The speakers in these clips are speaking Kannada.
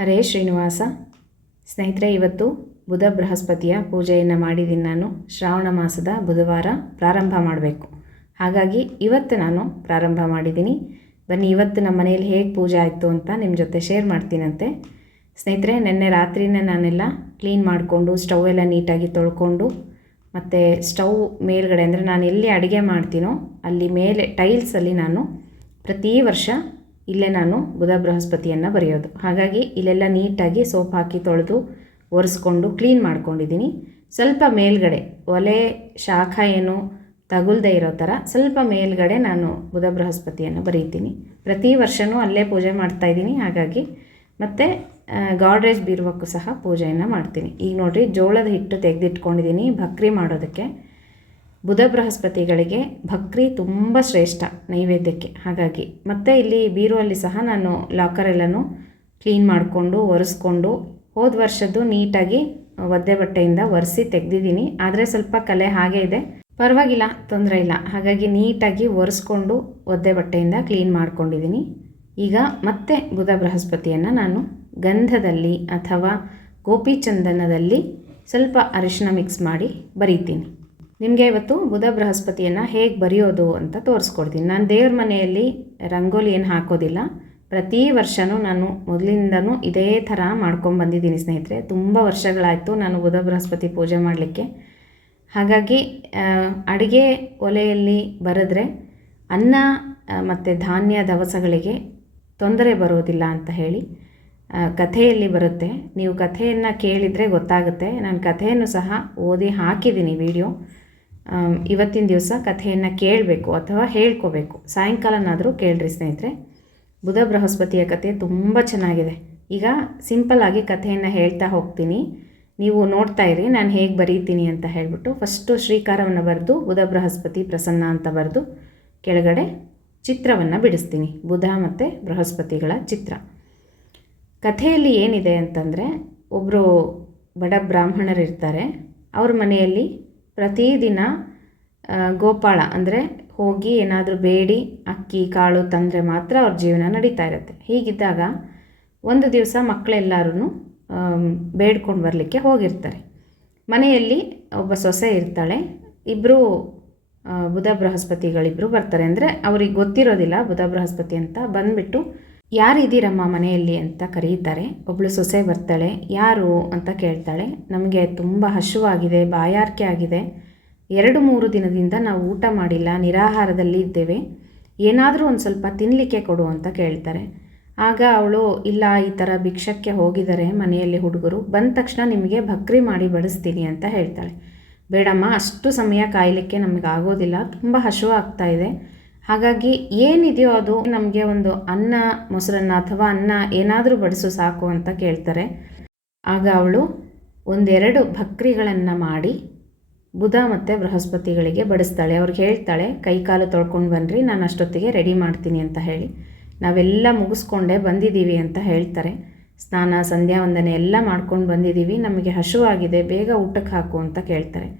ಹರೇ ಶ್ರೀನಿವಾಸ. ಸ್ನೇಹಿತರೆ, ಇವತ್ತು ಬುಧ ಬೃಹಸ್ಪತಿಯ ಪೂಜೆಯನ್ನು ಮಾಡಿದ್ದೀನಿ. ನಾನು ಶ್ರಾವಣ ಮಾಸದ ಬುಧವಾರ ಪ್ರಾರಂಭ ಮಾಡಬೇಕು, ಹಾಗಾಗಿ ಇವತ್ತು ನಾನು ಪ್ರಾರಂಭ ಮಾಡಿದ್ದೀನಿ. ಬನ್ನಿ, ಇವತ್ತು ನಮ್ಮ ಮನೆಯಲ್ಲಿ ಹೇಗೆ ಪೂಜೆ ಆಯಿತು ಅಂತ ನಿಮ್ಮ ಜೊತೆ ಶೇರ್ ಮಾಡ್ತೀನಂತೆ. ಸ್ನೇಹಿತರೆ, ನಿನ್ನೆ ರಾತ್ರಿನೇ ನಾನೆಲ್ಲ ಕ್ಲೀನ್ ಮಾಡಿಕೊಂಡು ಸ್ಟವ್ ಎಲ್ಲ ನೀಟಾಗಿ ತೊಳ್ಕೊಂಡು, ಮತ್ತು ಸ್ಟವ್ ಮೇಲ್ಗಡೆ ಅಂದರೆ ನಾನು ಎಲ್ಲಿ ಅಡುಗೆ ಮಾಡ್ತೀನೋ ಅಲ್ಲಿ ಮೇಲೆ ಟೈಲ್ಸಲ್ಲಿ ನಾನು ಪ್ರತಿ ವರ್ಷ ಇಲ್ಲೇ ನಾನು ಬುಧ ಬೃಹಸ್ಪತಿಯನ್ನು ಬರೆಯೋದು. ಹಾಗಾಗಿ ಇಲ್ಲೆಲ್ಲ ನೀಟಾಗಿ ಸೋಪ್ ಹಾಕಿ ತೊಳೆದು ಒರೆಸ್ಕೊಂಡು ಕ್ಲೀನ್ ಮಾಡ್ಕೊಂಡಿದ್ದೀನಿ. ಸ್ವಲ್ಪ ಮೇಲ್ಗಡೆ ಒಲೆ ಶಾಖ ಏನು ತಗುಲ್ದೇ ಇರೋ ಥರ ಸ್ವಲ್ಪ ಮೇಲ್ಗಡೆ ನಾನು ಬುಧ ಬೃಹಸ್ಪತಿಯನ್ನು ಬರೀತೀನಿ. ಪ್ರತಿ ವರ್ಷವೂ ಅಲ್ಲೇ ಪೂಜೆ ಮಾಡ್ತಾಯಿದ್ದೀನಿ. ಹಾಗಾಗಿ ಮತ್ತು ಗಾಡ್ರೇಜ್ ಬೀರುವಕ್ಕೂ ಸಹ ಪೂಜೆಯನ್ನು ಮಾಡ್ತೀನಿ. ಈಗ ನೋಡಿರಿ, ಜೋಳದ ಹಿಟ್ಟು ತೆಗೆದಿಟ್ಕೊಂಡಿದ್ದೀನಿ ಭಕ್ರಿ ಮಾಡೋದಕ್ಕೆ. ಬುಧ ಬೃಹಸ್ಪತಿಗಳಿಗೆ ಭಕ್ರಿ ತುಂಬ ಶ್ರೇಷ್ಠ ನೈವೇದ್ಯಕ್ಕೆ. ಹಾಗಾಗಿ ಮತ್ತು ಇಲ್ಲಿ ಬೀರುವಲ್ಲಿ ಸಹ ನಾನು ಲಾಕರೆಲ್ಲನೂ ಕ್ಲೀನ್ ಮಾಡಿಕೊಂಡು ಒರೆಸ್ಕೊಂಡು ಹೋದ ವರ್ಷದ್ದು ನೀಟಾಗಿ ಒದ್ದೆ ಬಟ್ಟೆಯಿಂದ ಒರೆಸಿ ತೆಗೆದಿದ್ದೀನಿ. ಆದರೆ ಸ್ವಲ್ಪ ಕಲೆ ಹಾಗೇ ಇದೆ, ಪರವಾಗಿಲ್ಲ, ತೊಂದರೆ ಇಲ್ಲ. ಹಾಗಾಗಿ ನೀಟಾಗಿ ಒರೆಸ್ಕೊಂಡು ಒದ್ದೆ ಬಟ್ಟೆಯಿಂದ ಕ್ಲೀನ್ ಮಾಡ್ಕೊಂಡಿದ್ದೀನಿ. ಈಗ ಮತ್ತೆ ಬುಧ ಬೃಹಸ್ಪತಿಯನ್ನು ನಾನು ಗಂಧದಲ್ಲಿ ಅಥವಾ ಗೋಪಿ ಚಂದನದಲ್ಲಿ ಸ್ವಲ್ಪ ಅರಿಶಿನ ಮಿಕ್ಸ್ ಮಾಡಿ ಬರೀತೀನಿ. ನಿಮಗೆ ಇವತ್ತು ಬುಧ ಬೃಹಸ್ಪತಿಯನ್ನು ಹೇಗೆ ಬರೆಯೋದು ಅಂತ ತೋರಿಸ್ಕೊಡ್ತೀನಿ. ನಾನು ದೇವ್ರ ಮನೆಯಲ್ಲಿ ರಂಗೋಲಿ ಏನು ಹಾಕೋದಿಲ್ಲ. ಪ್ರತಿ ವರ್ಷವೂ ನಾನು ಮೊದಲಿಂದನೂ ಇದೇ ಥರ ಮಾಡ್ಕೊಂಬಂದಿದ್ದೀನಿ ಸ್ನೇಹಿತರೆ. ತುಂಬ ವರ್ಷಗಳಾಯಿತು ನಾನು ಬುಧ ಬೃಹಸ್ಪತಿ ಪೂಜೆ ಮಾಡಲಿಕ್ಕೆ. ಹಾಗಾಗಿ ಅಡುಗೆ ಒಲೆಯಲ್ಲಿ ಬರೆದ್ರೆ ಅನ್ನ ಮತ್ತು ಧಾನ್ಯ ದವಸಗಳಿಗೆ ತೊಂದರೆ ಬರೋದಿಲ್ಲ ಅಂತ ಹೇಳಿ ಕಥೆಯಲ್ಲಿ ಬರುತ್ತೆ. ನೀವು ಕಥೆಯನ್ನು ಕೇಳಿದರೆ ಗೊತ್ತಾಗುತ್ತೆ. ನಾನು ಕಥೆಯನ್ನು ಸಹ ಓದಿ ಹಾಕಿದ್ದೀನಿ ವಿಡಿಯೋ. ಇವತ್ತಿನ ದಿವಸ ಕಥೆಯನ್ನು ಕೇಳಬೇಕು ಅಥವಾ ಹೇಳ್ಕೋಬೇಕು, ಸಾಯಂಕಾಲನಾದರೂ ಕೇಳ್ರಿ ಸ್ನೇಹಿತರೆ. ಬುಧ ಬೃಹಸ್ಪತಿಯ ಕಥೆ ತುಂಬ ಚೆನ್ನಾಗಿದೆ. ಈಗ ಸಿಂಪಲ್ಲಾಗಿ ಕಥೆಯನ್ನು ಹೇಳ್ತಾ ಹೋಗ್ತೀನಿ, ನೀವು ನೋಡ್ತಾ ಇರಿ ನಾನು ಹೇಗೆ ಬರೀತೀನಿ ಅಂತ ಹೇಳಿಬಿಟ್ಟು. ಫಸ್ಟು ಶ್ರೀಕಾರವನ್ನು ಬರೆದು ಬುಧ ಬೃಹಸ್ಪತಿ ಪ್ರಸನ್ನ ಅಂತ ಬರೆದು ಕೆಳಗಡೆ ಚಿತ್ರವನ್ನು ಬಿಡಿಸ್ತೀನಿ, ಬುಧ ಮತ್ತು ಬೃಹಸ್ಪತಿಗಳ ಚಿತ್ರ. ಕಥೆಯಲ್ಲಿ ಏನಿದೆ ಅಂತಂದರೆ, ಒಬ್ಬರು ಬಡ ಬ್ರಾಹ್ಮಣರಿರ್ತಾರೆ. ಅವ್ರ ಮನೆಯಲ್ಲಿ ಪ್ರತಿದಿನ ಗೋಪಾಳ ಅಂದರೆ ಹೋಗಿ ಏನಾದರೂ ಬೇಡಿ ಅಕ್ಕಿ ಕಾಳು ತಂದರೆ ಮಾತ್ರ ಅವ್ರ ಜೀವನ ನಡೀತಾ ಇರುತ್ತೆ. ಹೀಗಿದ್ದಾಗ ಒಂದು ದಿವಸ ಮಕ್ಕಳೆಲ್ಲರೂ ಬೇಡ್ಕೊಂಡು ಬರಲಿಕ್ಕೆ ಹೋಗಿರ್ತಾರೆ. ಮನೆಯಲ್ಲಿ ಒಬ್ಬ ಸೊಸೆ ಇರ್ತಾಳೆ, ಇಬ್ಬರು ಬುಧ ಬೃಹಸ್ಪತಿಗಳಿಬ್ಬರು ಬರ್ತಾರೆ. ಅಂದರೆ ಅವ್ರಿಗೆ ಗೊತ್ತಿರೋದಿಲ್ಲ ಬುಧ ಬೃಹಸ್ಪತಿ ಅಂತ. ಬಂದುಬಿಟ್ಟು ಯಾರಿದ್ದೀರಮ್ಮ ಮನೆಯಲ್ಲಿ ಅಂತ ಕರೀತಾರೆ. ಒಬ್ಬಳು ಸೊಸೆ ಬರ್ತಾಳೆ, ಯಾರು ಅಂತ ಕೇಳ್ತಾಳೆ. ನಮಗೆ ತುಂಬ ಹಸಿವಾಗಿದೆ, ಬಾಯಾರಿಕೆ ಆಗಿದೆ, 2-3 ದಿನದಿಂದ ನಾವು ಊಟ ಮಾಡಿಲ್ಲ, ನಿರಾಹಾರದಲ್ಲಿ ಇದ್ದೇವೆ, ಏನಾದರೂ ಒಂದು ಸ್ವಲ್ಪ ತಿನ್ನಲಿಕ್ಕೆ ಕೊಡು ಅಂತ ಕೇಳ್ತಾರೆ. ಆಗ ಅವಳು, ಇಲ್ಲ, ಈ ಥರ ಭಿಕ್ಷಕ್ಕೆ ಹೋಗಿದ್ದಾರೆ ಮನೆಯಲ್ಲಿ ಹುಡುಗರು, ಬಂದ ತಕ್ಷಣ ನಿಮಗೆ ಭಕ್ರಿ ಮಾಡಿ ಬಡಿಸ್ತೀನಿ ಅಂತ ಹೇಳ್ತಾಳೆ. ಬೇಡಮ್ಮ, ಅಷ್ಟು ಸಮಯ ಕಾಯಲಿಕ್ಕೆ ನಮಗೆ ಆಗೋದಿಲ್ಲ, ತುಂಬ ಹಸಿವು ಆಗ್ತಾ ಇದೆ. ಹಾಗಾಗಿ ಏನಿದೆಯೋ ಅದು ನಮಗೆ ಒಂದು ಅನ್ನ ಮೊಸರನ್ನ ಅಥವಾ ಅನ್ನ ಏನಾದರೂ ಬಡಿಸು ಸಾಕು ಅಂತ ಕೇಳ್ತಾರೆ. ಆಗ ಅವಳು 1-2 ಭಕ್ರಿಗಳನ್ನು ಮಾಡಿ ಬುಧ ಮತ್ತು ಬೃಹಸ್ಪತಿಗಳಿಗೆ ಬಡಿಸ್ತಾಳೆ. ಅವ್ರಿಗೆ ಹೇಳ್ತಾಳೆ, ಕೈಕಾಲು ತೊಳ್ಕೊಂಡು ಬನ್ನಿರಿ, ನಾನು ಅಷ್ಟೊತ್ತಿಗೆ ರೆಡಿ ಮಾಡ್ತೀನಿ ಅಂತ ಹೇಳಿ. ನಾವೆಲ್ಲ ಮುಗಿಸ್ಕೊಂಡೇ ಬಂದಿದ್ದೀವಿ ಅಂತ ಹೇಳ್ತಾರೆ. ಸ್ನಾನ ಸಂಧ್ಯಾ ವಂದನೆ ಎಲ್ಲ ಮಾಡ್ಕೊಂಡು ಬಂದಿದ್ದೀವಿ, ನಮಗೆ ಹಸಿವಾಗಿದೆ, ಬೇಗ ಊಟಕ್ಕೆ ಹಾಕು ಅಂತ ಕೇಳ್ತಾರೆ.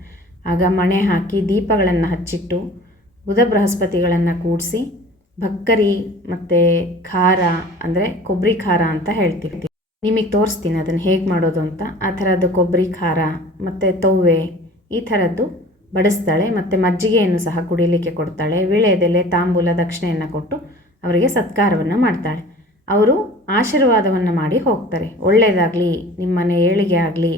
ಆಗ ಮಣೆ ಹಾಕಿ ದೀಪಗಳನ್ನು ಹಚ್ಚಿಟ್ಟು ಬುಧ ಬೃಹಸ್ಪತಿಗಳನ್ನು ಕೂಡಿಸಿ ಭಕ್ಕರಿ ಮತ್ತು ಖಾರ ಅಂದರೆ ಕೊಬ್ಬರಿ ಖಾರ ಅಂತ ಹೇಳ್ತೀವಿ. ನಿಮಗೆ ತೋರಿಸ್ತೀನಿ ಅದನ್ನು ಹೇಗೆ ಮಾಡೋದು ಅಂತ. ಆ ಥರದ್ದು ಕೊಬ್ಬರಿ ಖಾರ ಮತ್ತು ತವ್ವೆ ಈ ಥರದ್ದು ಬಡಿಸ್ತಾಳೆ. ಮತ್ತು ಮಜ್ಜಿಗೆಯನ್ನು ಸಹ ಕುಡಿಲಿಕ್ಕೆ ಕೊಡ್ತಾಳೆ. ವೀಳ್ಯದೆಲೆ ತಾಂಬೂಲ ದಕ್ಷಿಣೆಯನ್ನು ಕೊಟ್ಟು ಅವರಿಗೆ ಸತ್ಕಾರವನ್ನು ಮಾಡ್ತಾಳೆ. ಅವರು ಆಶೀರ್ವಾದವನ್ನು ಮಾಡಿ ಹೋಗ್ತಾರೆ. ಒಳ್ಳೆಯದಾಗಲಿ, ನಿಮ್ಮನೆ ಏಳಿಗೆ ಆಗಲಿ,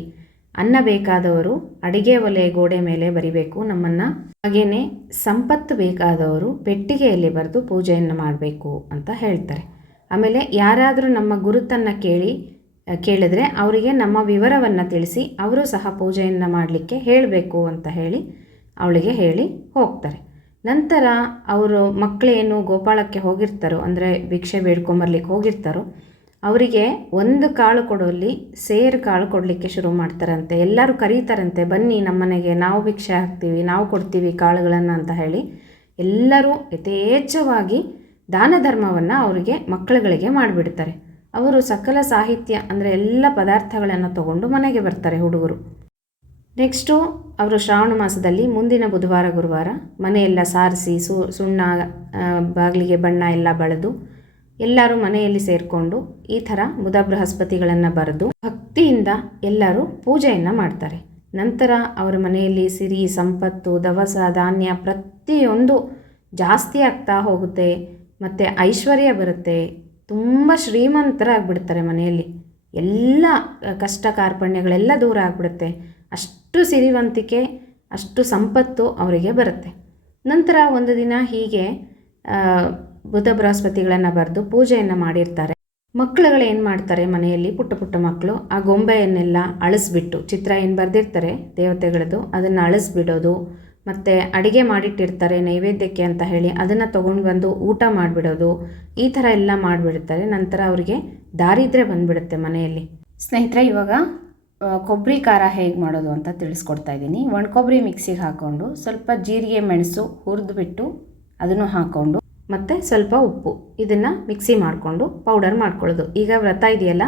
ಅನ್ನ ಬೇಕಾದವರು ಅಡಿಗೆ ಒಲೆ ಗೋಡೆ ಮೇಲೆ ಬರಿಬೇಕು ನಮ್ಮನ್ನು, ಹಾಗೆಯೇ ಸಂಪತ್ತು ಬೇಕಾದವರು ಪೆಟ್ಟಿಗೆಯಲ್ಲಿ ಬರೆದು ಪೂಜೆಯನ್ನು ಮಾಡಬೇಕು ಅಂತ ಹೇಳ್ತಾರೆ. ಆಮೇಲೆ ಯಾರಾದರೂ ನಮ್ಮ ಗುರುತನ್ನು ಕೇಳಿದ್ರೆ ಅವರಿಗೆ ನಮ್ಮ ವಿವರವನ್ನು ತಿಳಿಸಿ ಅವರು ಸಹ ಪೂಜೆಯನ್ನು ಮಾಡಲಿಕ್ಕೆ ಹೇಳಬೇಕು ಅಂತ ಹೇಳಿ ಅವಳಿಗೆ ಹೇಳಿ ಹೋಗ್ತಾರೆ. ನಂತರ ಅವರು ಮಕ್ಕಳೇನು ಗೋಪಾಳಕ್ಕೆ ಹೋಗಿರ್ತಾರೋ, ಅಂದರೆ ಭಿಕ್ಷೆ ಬೇಡ್ಕೊಂಬರ್ಲಿಕ್ಕೆ ಹೋಗಿರ್ತಾರೋ, ಅವರಿಗೆ 1 ಕಾಳು ಕೊಡೋಲ್ಲಿ ಸೇರು ಕಾಳು ಕೊಡಲಿಕ್ಕೆ ಶುರು ಮಾಡ್ತಾರಂತೆ. ಎಲ್ಲರೂ ಕರೀತಾರಂತೆ, ಬನ್ನಿ ನಮ್ಮನೆಗೆ, ನಾವು ಭಿಕ್ಷೆ ಹಾಕ್ತೀವಿ, ನಾವು ಕೊಡ್ತೀವಿ ಕಾಳುಗಳನ್ನು ಅಂತ ಹೇಳಿ. ಎಲ್ಲರೂ ಯಥೇಚ್ಛವಾಗಿ ದಾನ ಧರ್ಮವನ್ನು ಅವರಿಗೆ ಮಕ್ಕಳುಗಳಿಗೆ ಮಾಡಿಬಿಡ್ತಾರೆ. ಅವರು ಸಕಲ ಸಾಹಿತ್ಯ ಅಂದರೆ ಎಲ್ಲ ಪದಾರ್ಥಗಳನ್ನು ತಗೊಂಡು ಮನೆಗೆ ಬರ್ತಾರೆ ಹುಡುಗರು. ನೆಕ್ಸ್ಟು ಅವರು ಶ್ರಾವಣ ಮಾಸದಲ್ಲಿ ಮುಂದಿನ ಬುಧವಾರ ಗುರುವಾರ ಮನೆಯೆಲ್ಲ ಸಾರಿಸಿ ಸುಣ್ಣ ಬಾಗಿಲಿಗೆ ಬಣ್ಣ ಎಲ್ಲ ಬಳಿದು ಎಲ್ಲರೂ ಮನೆಯಲ್ಲಿ ಸೇರಿಕೊಂಡು ಈ ಥರ ಬುಧ ಬೃಹಸ್ಪತಿಗಳನ್ನು ಬರೆದು ಭಕ್ತಿಯಿಂದ ಎಲ್ಲರೂ ಪೂಜೆಯನ್ನು ಮಾಡ್ತಾರೆ. ನಂತರ ಅವರ ಮನೆಯಲ್ಲಿ ಸಿರಿ ಸಂಪತ್ತು ದವಸ ಧಾನ್ಯ ಪ್ರತಿಯೊಂದು ಜಾಸ್ತಿ ಆಗ್ತಾ ಹೋಗುತ್ತೆ. ಮತ್ತು ಐಶ್ವರ್ಯ ಬರುತ್ತೆ. ತುಂಬ ಶ್ರೀಮಂತರಾಗ್ಬಿಡ್ತಾರೆ ಮನೆಯಲ್ಲಿ. ಎಲ್ಲ ಕಷ್ಟ ಕಾರ್ಪಣ್ಯಗಳೆಲ್ಲ ದೂರ ಆಗಿಬಿಡುತ್ತೆ. ಅಷ್ಟು ಸಿರಿವಂತಿಕೆ, ಅಷ್ಟು ಸಂಪತ್ತು ಅವರಿಗೆ ಬರುತ್ತೆ. ನಂತರ ಒಂದು ದಿನ ಹೀಗೆ ಬುಧ ಬೃಹಸ್ಪತಿಗಳನ್ನು ಬರೆದು ಪೂಜೆಯನ್ನು ಮಾಡಿರ್ತಾರೆ. ಮಕ್ಕಳುಗಳು ಏನು ಮಾಡ್ತಾರೆ, ಮನೆಯಲ್ಲಿ ಪುಟ್ಟ ಪುಟ್ಟ ಮಕ್ಕಳು ಆ ಗೊಂಬೆಯನ್ನೆಲ್ಲ ಅಳಿಸ್ಬಿಟ್ಟು, ಚಿತ್ರ ಏನು ಬರೆದಿರ್ತಾರೆ ದೇವತೆಗಳದ್ದು ಅದನ್ನು ಅಳಿಸ್ಬಿಡೋದು, ಮತ್ತು ಅಡುಗೆ ಮಾಡಿಟ್ಟಿರ್ತಾರೆ ನೈವೇದ್ಯಕ್ಕೆ ಅಂತ ಹೇಳಿ ಅದನ್ನು ತೊಗೊಂಡು ಬಂದು ಊಟ ಮಾಡಿಬಿಡೋದು, ಈ ಥರ ಎಲ್ಲ ಮಾಡಿಬಿಡ್ತಾರೆ. ನಂತರ ಅವರಿಗೆ ದಾರಿದ್ರ್ಯ ಬಂದುಬಿಡುತ್ತೆ ಮನೆಯಲ್ಲಿ. ಸ್ನೇಹಿತರೆ, ಇವಾಗ ಕೊಬ್ಬರಿ ಖಾರ ಹೇಗೆ ಮಾಡೋದು ಅಂತ ತಿಳಿಸ್ಕೊಡ್ತಾ ಇದ್ದೀನಿ. ಒಣ ಕೊಬ್ಬರಿ ಮಿಕ್ಸಿಗೆ ಹಾಕ್ಕೊಂಡು ಸ್ವಲ್ಪ ಜೀರಿಗೆ ಮೆಣಸು ಹುರಿದ್ಬಿಟ್ಟು ಅದನ್ನು ಹಾಕ್ಕೊಂಡು ಮತ್ತು ಸ್ವಲ್ಪ ಉಪ್ಪು ಇದನ್ನು ಮಿಕ್ಸಿ ಮಾಡಿಕೊಂಡು ಪೌಡರ್ ಮಾಡ್ಕೊಳ್ಳೋದು. ಈಗ ವ್ರತ ಇದೆಯಲ್ಲ,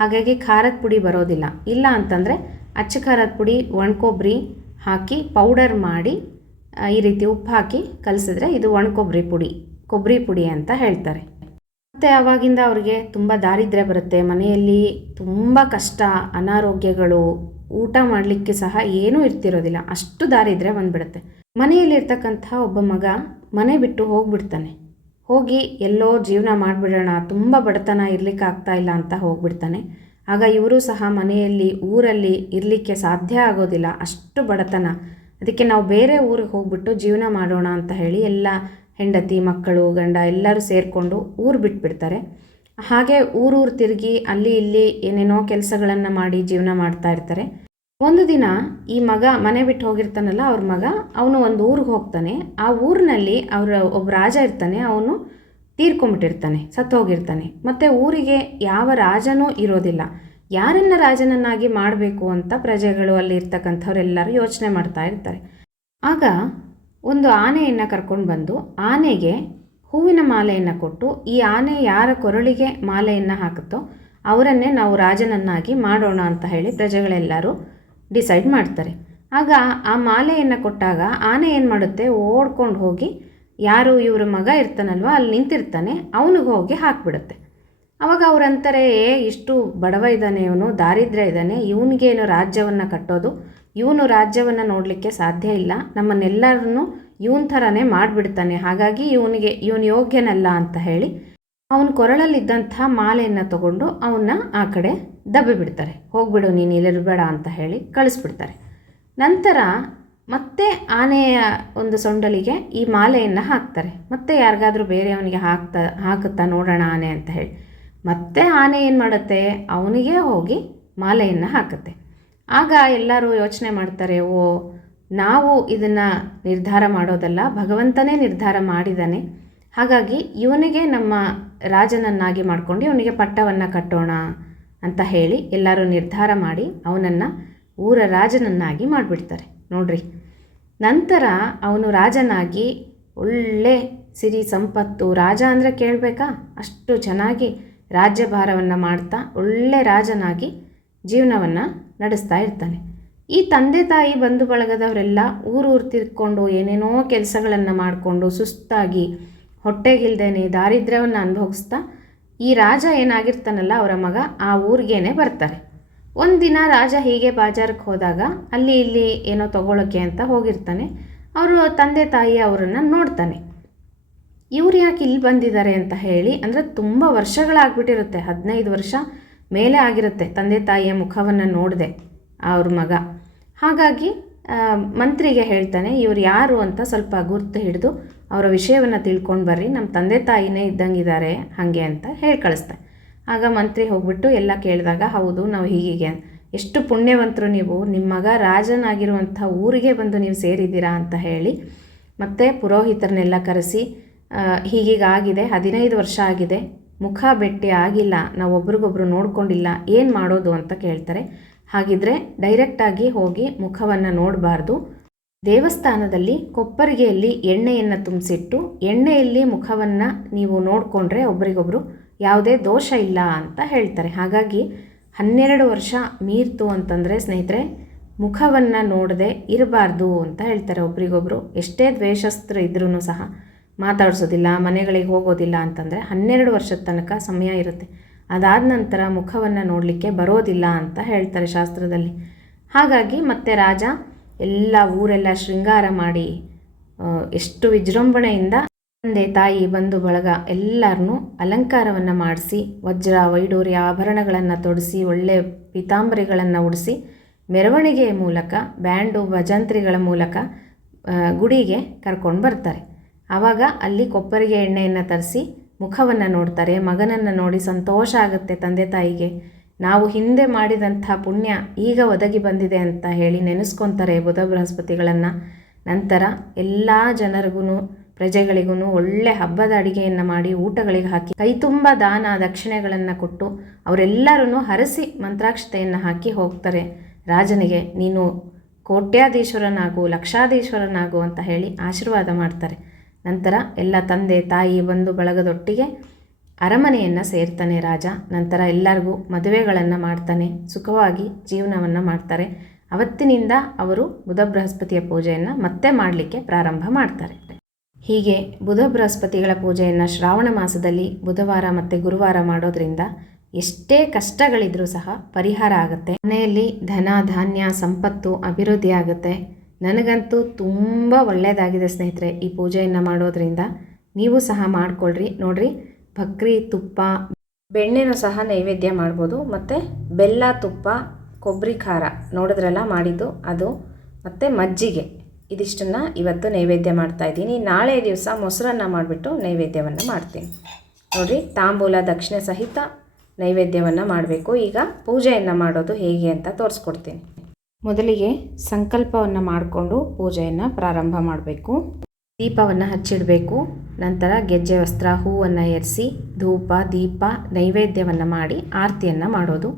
ಹಾಗಾಗಿ ಖಾರದ ಪುಡಿ ಬರೋದಿಲ್ಲ. ಇಲ್ಲ ಅಂತಂದರೆ ಅಚ್ಚ ಖಾರದ ಪುಡಿ ಒಣ ಕೊಬ್ಬರಿ ಹಾಕಿ ಪೌಡರ್ ಮಾಡಿ ಈ ರೀತಿ ಉಪ್ಪು ಹಾಕಿ ಕಲಿಸಿದ್ರೆ ಇದು ಒಣ ಕೊಬ್ಬರಿ ಪುಡಿ ಅಂತ ಹೇಳ್ತಾರೆ. ಮತ್ತು ಆವಾಗಿಂದ ಅವ್ರಿಗೆ ತುಂಬ ದಾರಿದ್ರ್ಯ ಬರುತ್ತೆ. ಮನೆಯಲ್ಲಿ ತುಂಬ ಕಷ್ಟ, ಅನಾರೋಗ್ಯಗಳು, ಊಟ ಮಾಡಲಿಕ್ಕೆ ಸಹ ಏನೂ ಇರ್ತಿರೋದಿಲ್ಲ, ಅಷ್ಟು ದಾರಿದ್ರ್ಯ ಬಂದುಬಿಡುತ್ತೆ. ಮನೆಯಲ್ಲಿರ್ತಕ್ಕಂಥ ಒಬ್ಬ ಮಗ ಮನೆ ಬಿಟ್ಟು ಹೋಗ್ಬಿಡ್ತಾನೆ. ಹೋಗಿ ಎಲ್ಲೋ ಜೀವನ ಮಾಡಿಬಿಡೋಣ, ತುಂಬ ಬಡತನ ಇರಲಿಕ್ಕೆ ಆಗ್ತಾಯಿಲ್ಲ ಅಂತ ಹೋಗ್ಬಿಡ್ತಾನೆ. ಆಗ ಇವರು ಸಹ ಮನೆಯಲ್ಲಿ ಊರಲ್ಲಿ ಇರಲಿಕ್ಕೆ ಸಾಧ್ಯ ಆಗೋದಿಲ್ಲ, ಅಷ್ಟು ಬಡತನ. ಅದಕ್ಕೆ ನಾವು ಬೇರೆ ಊರಿಗೆ ಹೋಗ್ಬಿಟ್ಟು ಜೀವನ ಮಾಡೋಣ ಅಂತ ಹೇಳಿ ಎಲ್ಲ ಹೆಂಡತಿ ಮಕ್ಕಳು ಗಂಡ ಎಲ್ಲರೂ ಸೇರಿಕೊಂಡು ಊರು ಬಿಟ್ಬಿಡ್ತಾರೆ. ಹಾಗೆ ಊರೂರು ತಿರುಗಿ ಅಲ್ಲಿ ಇಲ್ಲಿ ಏನೇನೋ ಕೆಲಸಗಳನ್ನು ಮಾಡಿ ಜೀವನ ಮಾಡ್ತಾ ಇರ್ತಾರೆ. ಒಂದು ದಿನ ಈ ಮಗ ಮನೆ ಬಿಟ್ಟು ಹೋಗಿರ್ತಾನಲ್ಲ, ಅವ್ರ ಮಗ ಅವನು ಒಂದು ಊರಿಗೆ ಹೋಗ್ತಾನೆ. ಆ ಊರಿನಲ್ಲಿ ಒಬ್ಬ ರಾಜ ಇರ್ತಾನೆ, ಅವನು ತೀರ್ಕೊಂಬಿಟ್ಟಿರ್ತಾನೆ, ಸತ್ತೋಗಿರ್ತಾನೆ. ಮತ್ತು ಊರಿಗೆ ಯಾವ ರಾಜನೂ ಇರೋದಿಲ್ಲ. ಯಾರನ್ನ ರಾಜನನ್ನಾಗಿ ಮಾಡಬೇಕು ಅಂತ ಪ್ರಜೆಗಳು ಅಲ್ಲಿ ಇರ್ತಕ್ಕಂಥವ್ರೆಲ್ಲರೂ ಯೋಚನೆ ಮಾಡ್ತಾ ಇರ್ತಾರೆ. ಆಗ ಒಂದು ಆನೆಯನ್ನು ಕರ್ಕೊಂಡು ಬಂದು ಆನೆಗೆ ಹೂವಿನ ಮಾಲೆಯನ್ನು ಕೊಟ್ಟು, ಈ ಆನೆ ಯಾರ ಕೊರಳಿಗೆ ಮಾಲೆಯನ್ನು ಹಾಕುತ್ತೋ ಅವರನ್ನೇ ನಾವು ರಾಜನನ್ನಾಗಿ ಮಾಡೋಣ ಅಂತ ಹೇಳಿ ಪ್ರಜೆಗಳೆಲ್ಲರೂ ಡಿಸೈಡ್ ಮಾಡ್ತಾರೆ. ಆಗ ಆ ಮಾಲೆಯನ್ನು ಕೊಟ್ಟಾಗ ಆನೆ ಏನು ಮಾಡುತ್ತೆ, ಓಡ್ಕೊಂಡು ಹೋಗಿ ಯಾರು ಇವ್ರ ಮಗ ಇರ್ತಾನಲ್ವ ಅಲ್ಲಿ ನಿಂತಿರ್ತಾನೆ ಅವನಿಗೆ ಹೋಗಿ ಹಾಕಿಬಿಡುತ್ತೆ. ಆವಾಗ ಅವರಂತಾರೆ, ಇಷ್ಟು ಬಡವ ಇದ್ದಾನೆ, ಇವನು ದಾರಿದ್ರ್ಯ ಇದ್ದಾನೆ, ಇವನಿಗೇನು ರಾಜ್ಯವನ್ನು ಕಟ್ಟೋದು, ಇವನು ರಾಜ್ಯವನ್ನು ನೋಡಲಿಕ್ಕೆ ಸಾಧ್ಯ ಇಲ್ಲ, ನಮ್ಮನ್ನೆಲ್ಲರನ್ನು ಇವನ ಥರನೇ ಮಾಡಿಬಿಡ್ತಾನೆ, ಹಾಗಾಗಿ ಇವನು ಯೋಗ್ಯನಲ್ಲ ಅಂತ ಹೇಳಿ ಅವನ ಕೊರಳಲ್ಲಿದ್ದಂಥ ಮಾಲೆಯನ್ನು ತಗೊಂಡು ಅವನ್ನ ಆ ಕಡೆ ದಬ್ಬಿ ಬಿಡ್ತಾರೆ. ಹೋಗ್ಬಿಡು, ನೀನು ಇಲ್ಲಿರಬೇಡ ಅಂತ ಹೇಳಿ ಕಳಿಸ್ಬಿಡ್ತಾರೆ. ನಂತರ ಮತ್ತೆ ಆನೆಯ ಒಂದು ಸೊಂಡಲಿಗೆ ಈ ಮಾಲೆಯನ್ನು ಹಾಕ್ತಾರೆ. ಮತ್ತೆ ಯಾರಿಗಾದ್ರೂ ಬೇರೆಯವನಿಗೆ ಹಾಕುತ್ತಾ ನೋಡೋಣ ಆನೆ ಅಂತ ಹೇಳಿ ಮತ್ತೆ ಆನೆ ಏನು ಮಾಡುತ್ತೆ, ಅವನಿಗೆ ಹೋಗಿ ಮಾಲೆಯನ್ನು ಹಾಕುತ್ತೆ. ಆಗ ಎಲ್ಲರೂ ಯೋಚನೆ ಮಾಡ್ತಾರೆ, ನಾವು ಇದನ್ನು ನಿರ್ಧಾರ ಮಾಡೋದಲ್ಲ, ಭಗವಂತನೇ ನಿರ್ಧಾರ ಮಾಡಿದ್ದಾನೆ, ಹಾಗಾಗಿ ಇವನಿಗೆ ನಮ್ಮ ರಾಜನನ್ನಾಗಿ ಮಾಡಿಕೊಂಡು ಇವನಿಗೆ ಪಟ್ಟವನ್ನು ಕಟ್ಟೋಣ ಅಂತ ಹೇಳಿ ಎಲ್ಲರೂ ನಿರ್ಧಾರ ಮಾಡಿ ಅವನನ್ನು ಊರ ರಾಜನನ್ನಾಗಿ ಮಾಡಿಬಿಡ್ತಾರೆ. ನೋಡ್ರಿ, ನಂತರ ಅವನು ರಾಜನಾಗಿ ಒಳ್ಳೆ ಸಿರಿ ಸಂಪತ್ತು, ರಾಜ ಅಂದರೆ ಕೇಳಬೇಕಾ, ಅಷ್ಟು ಚೆನ್ನಾಗಿ ರಾಜ್ಯಭಾರವನ್ನು ಮಾಡ್ತಾ ಒಳ್ಳೆ ರಾಜನಾಗಿ ಜೀವನವನ್ನು ನಡೆಸ್ತಾ ಇರ್ತಾನೆ. ಈ ತಂದೆ ತಾಯಿ ಬಂಧು ಬಳಗದವರೆಲ್ಲ ಊರೂರು ತಿರ್ಕೊಂಡು ಏನೇನೋ ಕೆಲಸಗಳನ್ನು ಮಾಡಿಕೊಂಡು ಸುಸ್ತಾಗಿ ಹೊಟ್ಟೆಗಿಲ್ದೇನೆ ದಾರಿದ್ರ್ಯವನ್ನು ಅನುಭವಿಸ್ತಾ ಈ ರಾಜ ಏನಾಗಿರ್ತಾನಲ್ಲ ಅವರ ಮಗ ಆ ಊರಿಗೇನೆ ಬರ್ತಾರೆ. ಒಂದಿನ ರಾಜ ಹೀಗೆ ಬಾಜಾರಕ್ಕೆ ಹೋದಾಗ ಅಲ್ಲಿ ಇಲ್ಲಿ ಏನೋ ತಗೊಳ್ಳೋಕ್ಕೆ ಅಂತ ಹೋಗಿರ್ತಾನೆ. ಅವರು ತಂದೆ ತಾಯಿ ಅವರನ್ನು ನೋಡ್ತಾನೆ. ಇವ್ರು ಯಾಕೆ ಇಲ್ಲಿ ಬಂದಿದ್ದಾರೆ ಅಂತ ಹೇಳಿ, ಅಂದರೆ ತುಂಬ ವರ್ಷಗಳಾಗ್ಬಿಟ್ಟಿರುತ್ತೆ, 15 ವರ್ಷ ಮೇಲೆ ಆಗಿರುತ್ತೆ ತಂದೆ ತಾಯಿಯ ಮುಖವನ್ನು ನೋಡದೆ ಅವ್ರ ಮಗ. ಹಾಗಾಗಿ ಮಂತ್ರಿಗೆ ಹೇಳ್ತಾನೆ, ಇವ್ರು ಯಾರು ಅಂತ ಸ್ವಲ್ಪ ಗುರ್ತು ಹಿಡಿದು ಅವರ ವಿಷಯವನ್ನು ತಿಳ್ಕೊಂಡು ಬರ್ರಿ, ನಮ್ಮ ತಂದೆ ತಾಯಿನೇ ಇದ್ದಂಗಿದ್ದಾರೆ ಹಾಗೆ ಅಂತ ಹೇಳಿ ಕಳಿಸ್ತಾರೆ. ಆಗ ಮಂತ್ರಿ ಹೋಗ್ಬಿಟ್ಟು ಎಲ್ಲ ಕೇಳಿದಾಗ, ಹೌದು ನಾವು ಹೀಗೆ, ಎಷ್ಟು ಪುಣ್ಯವಂತರು ನೀವು, ನಿಮ್ಮ ಮಗ ರಾಜನಾಗಿರುವಂಥ ಊರಿಗೆ ಬಂದು ನೀವು ಸೇರಿದ್ದೀರಾ ಅಂತ ಹೇಳಿ ಮತ್ತು ಪುರೋಹಿತರನ್ನೆಲ್ಲ ಕರೆಸಿ ಹೀಗೀಗಾಗಿದೆ, 15 ವರ್ಷ ಆಗಿದೆ, ಮುಖ ಭೇಟಿ ಆಗಿಲ್ಲ, ನಾವು ಒಬ್ರಿಗೊಬ್ರು ನೋಡ್ಕೊಂಡಿಲ್ಲ, ಏನು ಮಾಡೋದು ಅಂತ ಕೇಳ್ತಾರೆ. ಹಾಗಿದ್ರೆ ಡೈರೆಕ್ಟಾಗಿ ಹೋಗಿ ಮುಖವನ್ನು ನೋಡಬಾರ್ದು, ದೇವಸ್ಥಾನದಲ್ಲಿ ಕೊಪ್ಪರಿಗೆಯಲ್ಲಿ ಎಣ್ಣೆಯನ್ನು ತುಂಬಿಸಿಟ್ಟು ಎಣ್ಣೆಯಲ್ಲಿ ಮುಖವನ್ನು ನೀವು ನೋಡಿಕೊಂಡ್ರೆ ಒಬ್ರಿಗೊಬ್ರು ಯಾವುದೇ ದೋಷ ಇಲ್ಲ ಅಂತ ಹೇಳ್ತಾರೆ. ಹಾಗಾಗಿ 12 ವರ್ಷ ಮೀರ್ತು ಅಂತಂದರೆ ಸ್ನೇಹಿತರೆ ಮುಖವನ್ನು ನೋಡದೆ ಇರಬಾರ್ದು ಅಂತ ಹೇಳ್ತಾರೆ. ಒಬ್ರಿಗೊಬ್ರು ಎಷ್ಟೇ ದ್ವೇಷಸ್ಥರು ಇದ್ರೂ ಸಹ ಮಾತಾಡಿಸೋದಿಲ್ಲ, ಮನೆಗಳಿಗೆ ಹೋಗೋದಿಲ್ಲ ಅಂತಂದರೆ 12 ವರ್ಷದ ತನಕ ಸಮಯ ಇರುತ್ತೆ. ಅದಾದ ನಂತರ ಮುಖವನ್ನು ನೋಡಲಿಕ್ಕೆ ಬರೋದಿಲ್ಲ ಅಂತ ಹೇಳ್ತಾರೆ ಶಾಸ್ತ್ರದಲ್ಲಿ. ಹಾಗಾಗಿ ಮತ್ತೆ ರಾಜ ಎಲ್ಲ ಊರೆಲ್ಲ ಶೃಂಗಾರ ಮಾಡಿ ಎಷ್ಟು ವಿಜೃಂಭಣೆಯಿಂದ ತಂದೆ ತಾಯಿ ಬಂಧು ಬಳಗ ಎಲ್ಲರನ್ನೂ ಅಲಂಕಾರವನ್ನು ಮಾಡಿಸಿ, ವಜ್ರ ವೈಡೂರ್ಯ ಆಭರಣಗಳನ್ನು ತೊಡಿಸಿ, ಒಳ್ಳೆ ಪೀತಾಂಬರಿಗಳನ್ನು ಉಡಿಸಿ, ಮೆರವಣಿಗೆಯ ಮೂಲಕ ಬ್ಯಾಂಡು ಭಜಂತ್ರಿಗಳ ಮೂಲಕ ಗುಡಿಗೆ ಕರ್ಕೊಂಡು ಬರ್ತಾರೆ. ಆವಾಗ ಅಲ್ಲಿ ಕೊಪ್ಪರಿಗೆ ಎಣ್ಣೆಯನ್ನು ತರಿಸಿ ಮುಖವನ್ನು ನೋಡ್ತಾರೆ. ಮಗನನ್ನು ನೋಡಿ ಸಂತೋಷ ಆಗುತ್ತೆ ತಂದೆ ತಾಯಿಗೆ. ನಾವು ಹಿಂದೆ ಮಾಡಿದಂಥ ಪುಣ್ಯ ಈಗ ಒದಗಿ ಬಂದಿದೆ ಅಂತ ಹೇಳಿ ನೆನೆಸ್ಕೊತಾರೆ ಬುಧ ಬೃಹಸ್ಪತಿಗಳನ್ನು. ನಂತರ ಎಲ್ಲ ಜನರಿಗೂ ಪ್ರಜೆಗಳಿಗೂ ಒಳ್ಳೆ ಹಬ್ಬದ ಅಡಿಗೆಯನ್ನು ಮಾಡಿ ಊಟಗಳಿಗೆ ಹಾಕಿ ಕೈ ತುಂಬ ದಾನ ದಕ್ಷಿಣೆಗಳನ್ನು ಕೊಟ್ಟು ಅವರೆಲ್ಲರೂ ಹರಸಿ ಮಂತ್ರಾಕ್ಷತೆಯನ್ನು ಹಾಕಿ ಹೋಗ್ತಾರೆ. ರಾಜನಿಗೆ ನೀನು ಕೋಟ್ಯಾಧೀಶ್ವರನಾಗು, ಲಕ್ಷಾಧೀಶ್ವರನಾಗು ಅಂತ ಹೇಳಿ ಆಶೀರ್ವಾದ ಮಾಡ್ತಾರೆ. ನಂತರ ಎಲ್ಲ ತಂದೆ ತಾಯಿ ಬಂಧು ಬಳಗದೊಟ್ಟಿಗೆ ಅರಮನೆಯನ್ನು ಸೇರ್ತಾನೆ ರಾಜ. ನಂತರ ಎಲ್ಲರಿಗೂ ಮದುವೆಗಳನ್ನು ಮಾಡ್ತಾನೆ, ಸುಖವಾಗಿ ಜೀವನವನ್ನು ಮಾಡ್ತಾರೆ. ಅವತ್ತಿನಿಂದ ಅವರು ಬುಧ ಬೃಹಸ್ಪತಿಯ ಪೂಜೆಯನ್ನು ಮತ್ತೆ ಮಾಡಲಿಕ್ಕೆ ಪ್ರಾರಂಭ ಮಾಡ್ತಾರೆ. ಹೀಗೆ ಬುಧ ಬೃಹಸ್ಪತಿಗಳ ಪೂಜೆಯನ್ನು ಶ್ರಾವಣ ಮಾಸದಲ್ಲಿ ಬುಧವಾರ ಮತ್ತು ಗುರುವಾರ ಮಾಡೋದ್ರಿಂದ ಎಷ್ಟೇ ಕಷ್ಟಗಳಿದ್ರೂ ಸಹ ಪರಿಹಾರ ಆಗುತ್ತೆ. ಮನೆಯಲ್ಲಿ ಧನ ಧಾನ್ಯ ಸಂಪತ್ತು ಅಭಿವೃದ್ಧಿ ಆಗುತ್ತೆ. ನನಗಂತೂ ತುಂಬ ಒಳ್ಳೆಯದಾಗಿದೆ ಸ್ನೇಹಿತರೆ ಈ ಪೂಜೆಯನ್ನು ಮಾಡೋದ್ರಿಂದ. ನೀವು ಸಹ ಮಾಡಿಕೊಳ್ಳ್ರಿ. ನೋಡಿರಿ, ಬಕ್ರಿ ತುಪ್ಪ ಬೆಣ್ಣೆನೂ ಸಹ ನೈವೇದ್ಯ ಮಾಡ್ಬೋದು. ಮತ್ತು ಬೆಲ್ಲ ತುಪ್ಪ ಕೊಬ್ಬರಿ ಖಾರ ನೋಡಿದ್ರಲ್ಲ ಮಾಡಿದ್ದು ಅದು, ಮತ್ತು ಮಜ್ಜಿಗೆ, ಇದಿಷ್ಟನ್ನು ಇವತ್ತು ನೈವೇದ್ಯ ಮಾಡ್ತಾಯಿದ್ದೀನಿ. ನಾಳೆ ದಿವಸ ಮೊಸರನ್ನು ಮಾಡಿಬಿಟ್ಟು ನೈವೇದ್ಯವನ್ನು ಮಾಡ್ತೀನಿ. ನೋಡಿರಿ, ತಾಂಬೂಲ ದಕ್ಷಿಣೆ ಸಹಿತ ನೈವೇದ್ಯವನ್ನು ಮಾಡಬೇಕು. ಈಗ ಪೂಜೆಯನ್ನು ಮಾಡೋದು ಹೇಗೆ ಅಂತ ತೋರಿಸ್ಕೊಡ್ತೀನಿ. ಮೊದಲಿಗೆ ಸಂಕಲ್ಪವನ್ನು ಮಾಡಿಕೊಂಡು ಪೂಜೆಯನ್ನು ಪ್ರಾರಂಭ ಮಾಡಬೇಕು. ದೀಪವನ್ನು ಹಚ್ಚಿಡಬೇಕು. ನಂತರ ಗೆಜ್ಜೆ ವಸ್ತ್ರ ಹೂವನ್ನು ಏರಿಸಿ ಧೂಪ ದೀಪ ನೈವೇದ್ಯವನ್ನು ಮಾಡಿ ಆರತಿಯನ್ನು ಮಾಡೋದು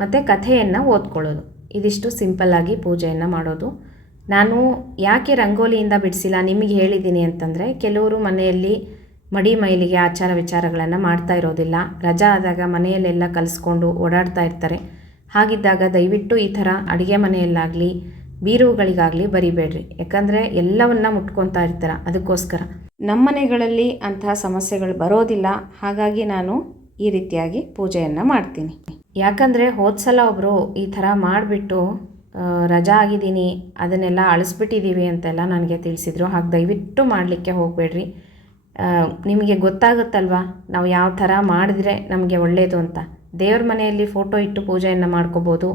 ಮತ್ತು ಕಥೆಯನ್ನು ಓದ್ಕೊಳ್ಳೋದು. ಇದಿಷ್ಟು ಸಿಂಪಲ್ಲಾಗಿ ಪೂಜೆಯನ್ನು ಮಾಡೋದು. ನಾನು ಯಾಕೆ ರಂಗೋಲಿಯಿಂದ ಬಿಡಿಸಿಲ್ಲ ನಿಮಗೆ ಹೇಳಿದ್ದೀನಿ ಅಂತಂದರೆ, ಕೆಲವರು ಮನೆಯಲ್ಲಿ ಮಡಿ ಮೈಲಿಗೆ ಆಚಾರ ವಿಚಾರಗಳನ್ನು ಮಾಡ್ತಾ ಇರೋದಿಲ್ಲ. ರಜಾ ಆದಾಗ ಮನೆಯಲ್ಲೆಲ್ಲ ಕಲಿಸ್ಕೊಂಡು ಓಡಾಡ್ತಾ ಇರ್ತಾರೆ. ಹಾಗಿದ್ದಾಗ ದಯವಿಟ್ಟು ಈ ಥರ ಅಡುಗೆ ಮನೆಯಲ್ಲಾಗಲಿ ಬೀರುಗಳಿಗಾಗಲಿ ಬರಿಬೇಡ್ರಿ. ಯಾಕಂದರೆ ಎಲ್ಲವನ್ನ ಮುಟ್ಕೊತಾ ಇರ್ತಾರೆ. ಅದಕ್ಕೋಸ್ಕರ ನಮ್ಮ ಮನೆಗಳಲ್ಲಿ ಅಂತಹ ಸಮಸ್ಯೆಗಳು ಬರೋದಿಲ್ಲ. ಹಾಗಾಗಿ ನಾನು ಈ ರೀತಿಯಾಗಿ ಪೂಜೆಯನ್ನು ಮಾಡ್ತೀನಿ. ಯಾಕಂದರೆ ಹೋದ ಸಲ ಒಬ್ಬರು ಈ ಥರ ಮಾಡಿಬಿಟ್ಟು ರಜಾ ಆಗಿದ್ದೀನಿ, ಅದನ್ನೆಲ್ಲ ಅಳಿಸ್ಬಿಟ್ಟಿದ್ದೀವಿ ಅಂತೆಲ್ಲ ನನಗೆ ತಿಳಿಸಿದರು. ಹಾಗೆ ದಯವಿಟ್ಟು ಮಾಡಲಿಕ್ಕೆ ಹೋಗಬೇಡ್ರಿ. ನಿಮಗೆ ಗೊತ್ತಾಗುತ್ತಲ್ವ ನಾವು ಯಾವ ಥರ ಮಾಡಿದ್ರೆ ನಮಗೆ ಒಳ್ಳೆಯದು ಅಂತ. ದೇವ್ರ ಮನೆಯಲ್ಲಿ ಫೋಟೋ ಇಟ್ಟು ಪೂಜೆಯನ್ನು ಮಾಡ್ಕೋಬೋದು,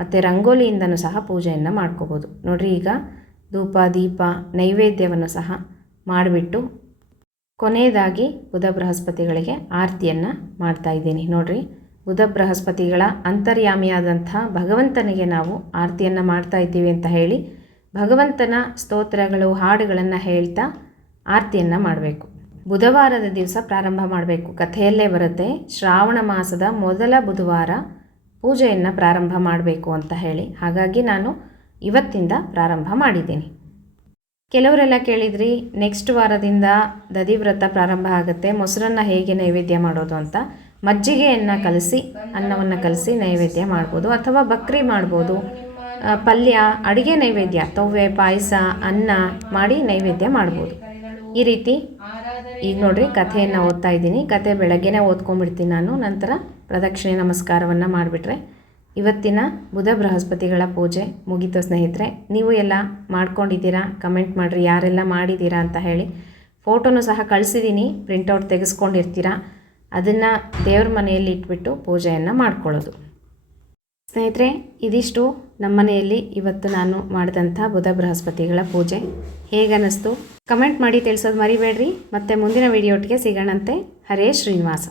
ಮತ್ತು ರಂಗೋಲಿಯಿಂದನೂ ಸಹ ಪೂಜೆಯನ್ನು ಮಾಡ್ಕೋಬೋದು. ನೋಡಿರಿ, ಈಗ ಧೂಪ ದೀಪ ನೈವೇದ್ಯವನ್ನು ಸಹ ಮಾಡಿಬಿಟ್ಟು ಕೊನೆಯದಾಗಿ ಬುಧ ಬೃಹಸ್ಪತಿಗಳಿಗೆ ಆರತಿಯನ್ನು ಮಾಡ್ತಾಯಿದ್ದೀನಿ. ನೋಡಿರಿ, ಬುಧ ಬೃಹಸ್ಪತಿಗಳ ಅಂತರ್ಯಾಮಿಯಾದಂಥ ಭಗವಂತನಿಗೆ ನಾವು ಆರತಿಯನ್ನು ಮಾಡ್ತಾಯಿದ್ದೀವಿ ಅಂತ ಹೇಳಿ ಭಗವಂತನ ಸ್ತೋತ್ರಗಳು ಹಾಡುಗಳನ್ನು ಹೇಳ್ತಾ ಆರತಿಯನ್ನು ಮಾಡಬೇಕು. ಬುಧವಾರದ ದಿವಸ ಪ್ರಾರಂಭ ಮಾಡಬೇಕು. ಕಥೆಯಲ್ಲೇ ಬರುತ್ತೆ, ಶ್ರಾವಣ ಮಾಸದ ಮೊದಲ ಬುಧವಾರ ಪೂಜೆಯನ್ನು ಪ್ರಾರಂಭ ಮಾಡಬೇಕು ಅಂತ ಹೇಳಿ. ಹಾಗಾಗಿ ನಾನು ಇವತ್ತಿಂದ ಪ್ರಾರಂಭ ಮಾಡಿದ್ದೀನಿ. ಕೆಲವರೆಲ್ಲ ಕೇಳಿದ್ರಿ, ನೆಕ್ಸ್ಟ್ ವಾರದಿಂದ ದಧಿವ್ರತ ಪ್ರಾರಂಭ ಆಗುತ್ತೆ, ಮೊಸರನ್ನು ಹೇಗೆ ನೈವೇದ್ಯ ಮಾಡೋದು ಅಂತ. ಮಜ್ಜಿಗೆಯನ್ನು ಕಲಸಿ ಅನ್ನವನ್ನು ಕಲಸಿ ನೈವೇದ್ಯ ಮಾಡ್ಬೋದು, ಅಥವಾ ಬಕ್ರಿ ಮಾಡ್ಬೋದು. ಪಲ್ಯ ಅಡುಗೆ ನೈವೇದ್ಯ ತವ್ವೆ ಪಾಯಸ ಅನ್ನ ಮಾಡಿ ನೈವೇದ್ಯ ಮಾಡ್ಬೋದು. ಈ ರೀತಿ ಈಗ ನೋಡಿರಿ, ಕಥೆಯನ್ನು ಓದ್ತಾ ಇದ್ದೀನಿ. ಕಥೆ ಬೆಳಗ್ಗೆನೇ ಓದ್ಕೊಂಡ್ಬಿಡ್ತೀನಿ ನಾನು. ನಂತರ ಪ್ರದಕ್ಷಿಣೆ ನಮಸ್ಕಾರವನ್ನು ಮಾಡಿಬಿಟ್ರೆ ಇವತ್ತಿನ ಬುಧ ಬೃಹಸ್ಪತಿಗಳ ಪೂಜೆ ಮುಗೀತು ಸ್ನೇಹಿತರೆ. ನೀವು ಎಲ್ಲ ಮಾಡ್ಕೊಂಡಿದ್ದೀರಾ? ಕಮೆಂಟ್ ಮಾಡಿರಿ ಯಾರೆಲ್ಲ ಮಾಡಿದ್ದೀರಾ ಅಂತ ಹೇಳಿ. ಫೋಟೋನು ಸಹ ಕಳಿಸಿದ್ದೀನಿ, ಪ್ರಿಂಟೌಟ್ ತೆಗೆಸ್ಕೊಂಡಿರ್ತೀರಾ. ಅದನ್ನು ದೇವ್ರ ಮನೆಯಲ್ಲಿ ಇಟ್ಬಿಟ್ಟು ಪೂಜೆಯನ್ನು ಮಾಡ್ಕೊಳ್ಳೋದು. ಸ್ನೇಹಿತರೆ, ಇದಿಷ್ಟು ನಮ್ಮ ಮನೆಯಲ್ಲಿ ಇವತ್ತು ನಾನು ಮಾಡಿದಂಥ ಬುಧ ಬೃಹಸ್ಪತಿಗಳ ಪೂಜೆ. ಹೇಗನ್ನಿಸ್ತು ಕಮೆಂಟ್ ಮಾಡಿ ತಿಳಿಸೋದು ಮರಿಬೇಡ್ರಿ. ಮತ್ತು ಮುಂದಿನ ವಿಡಿಯೋಟಿಗೆ ಸಿಗೋಣಂತೆ. ಹರೇ ಶ್ರೀನಿವಾಸ.